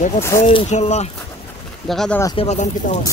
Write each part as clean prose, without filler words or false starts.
देखो तो इंशाल्लाह দেখা যাক আজকে বাদাম কিতা হয়।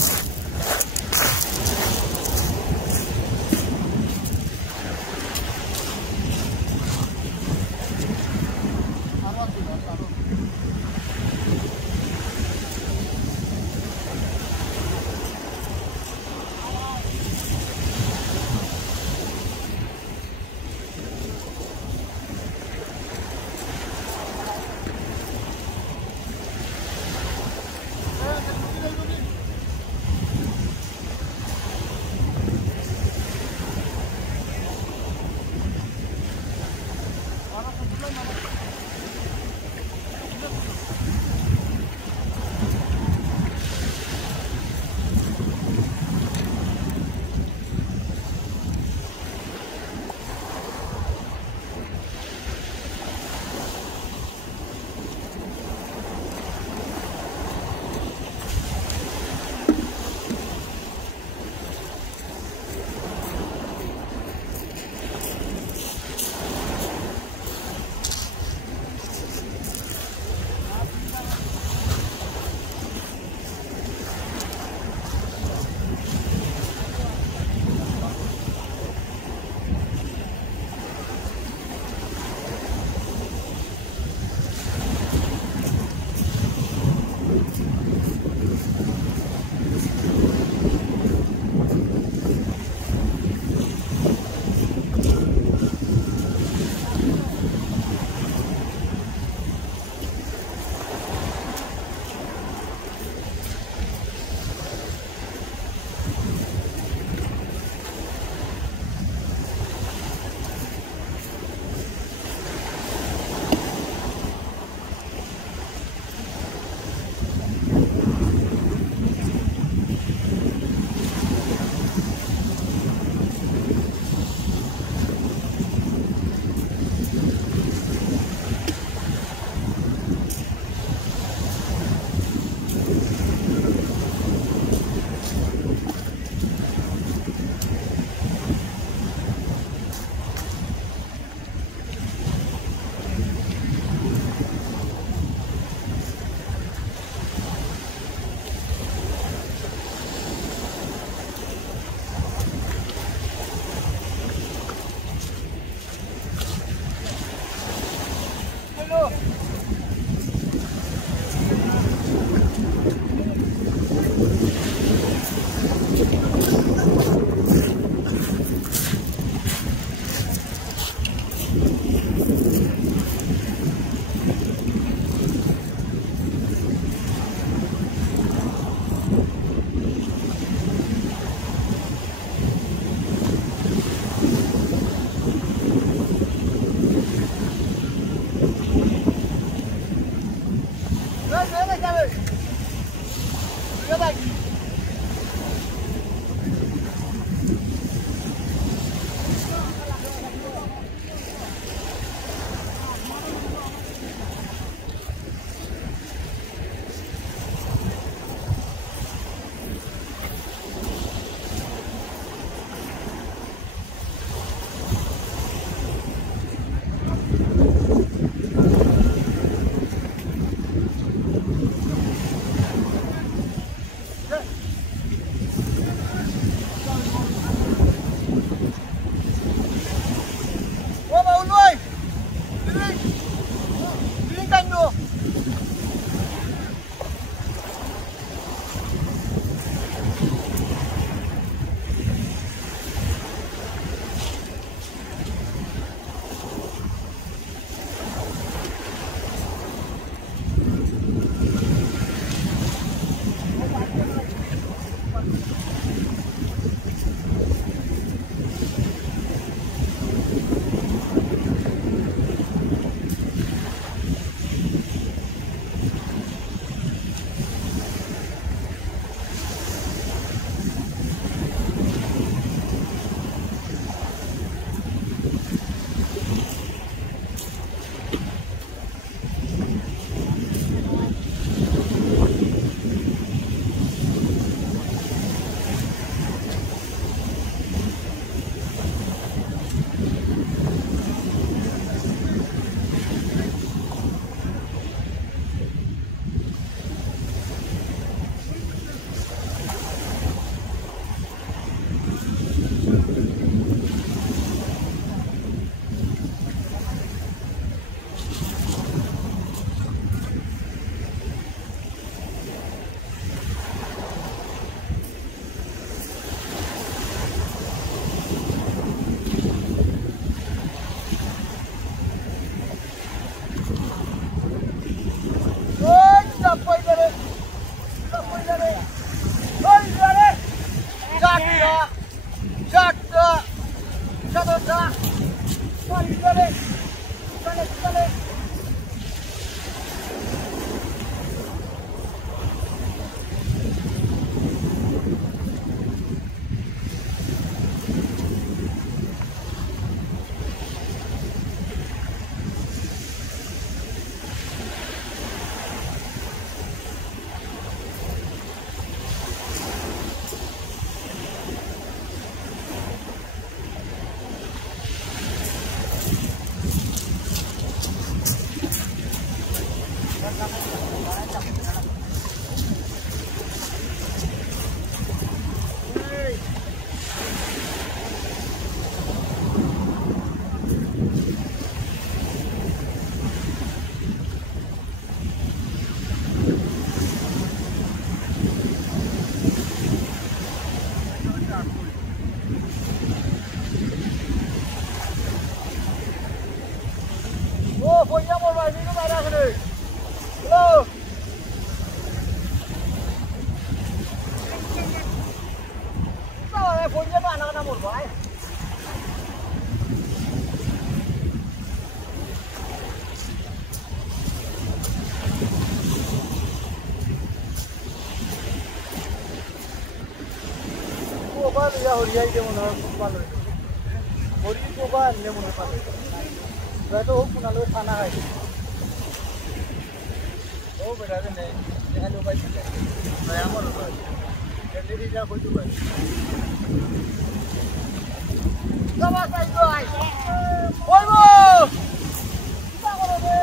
Ya horiai demo na palo. Hori ko ba demo na palo. Ba to kuna lo thana hai. O beta ne ne lo ba chi. Ba amar ba. Delhi ja ko tu ba. Sama sai do ai. Oi bo. Sa ko be.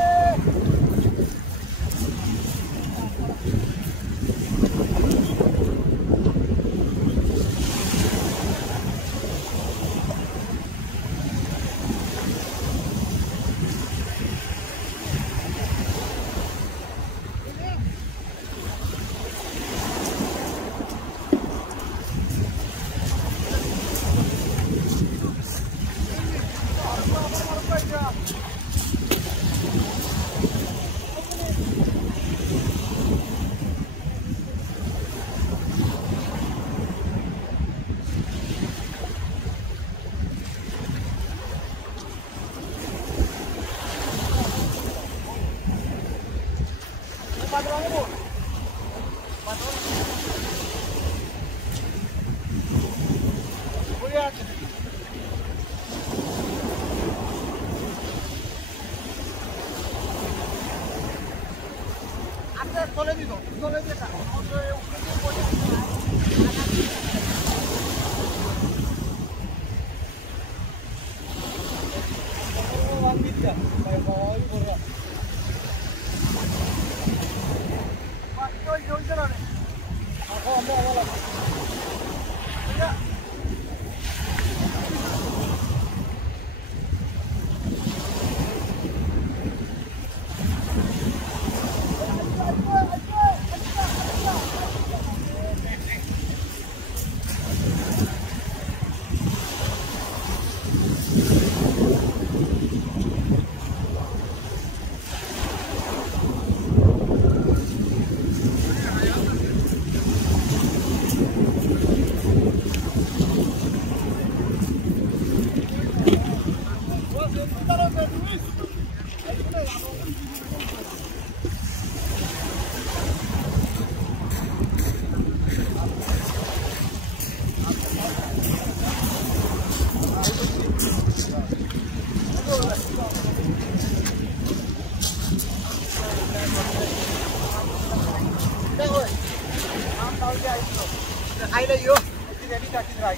Ai lấy vô, cái này đi ra cái này.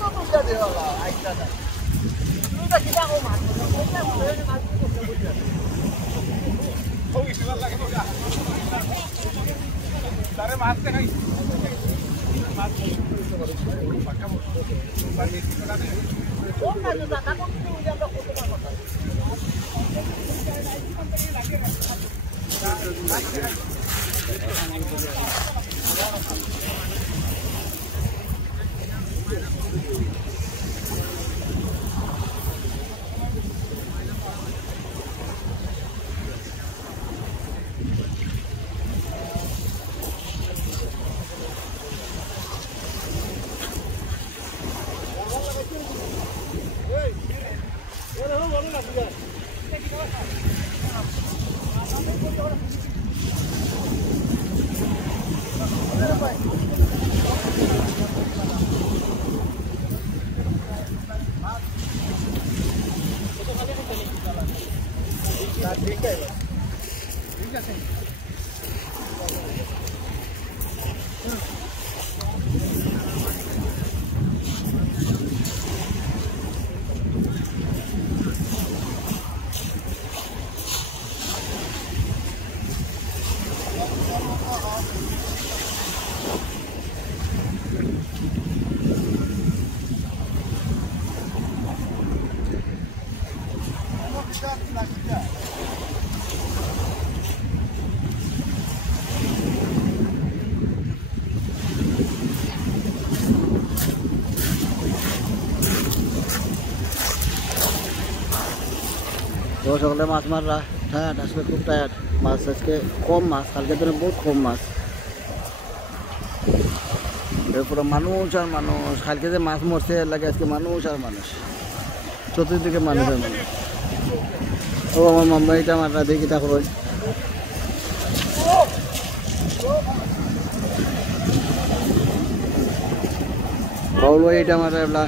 Nó không ra được là ai ra đây. Nó ra cái đang ôm mặt, nó không ra một cái mà cũng không được. Không ý là cái gì à? Tare mask này. Mask pakai bukan itu kan. Oh, kan juga takut tuh yang tak foto apa. তো সকালে মাছ মাররা টায়ার্ড, আসলে খুব টায়ার্ড। মাছ আজকে কম, মাছ কালকে দিনে বহুত কম মাছ। এরপরে মানুষ আর মানুষ, কালকে যে মাছ মরছে এর লাগে আজকে মানুষ আর মানুষ, চতুর্দিকে মানুষ আর মানুষ। ও আমার মুম্বাইটা মাররা দেখি তা করো। বাউল ভাই এটা মারা এবলা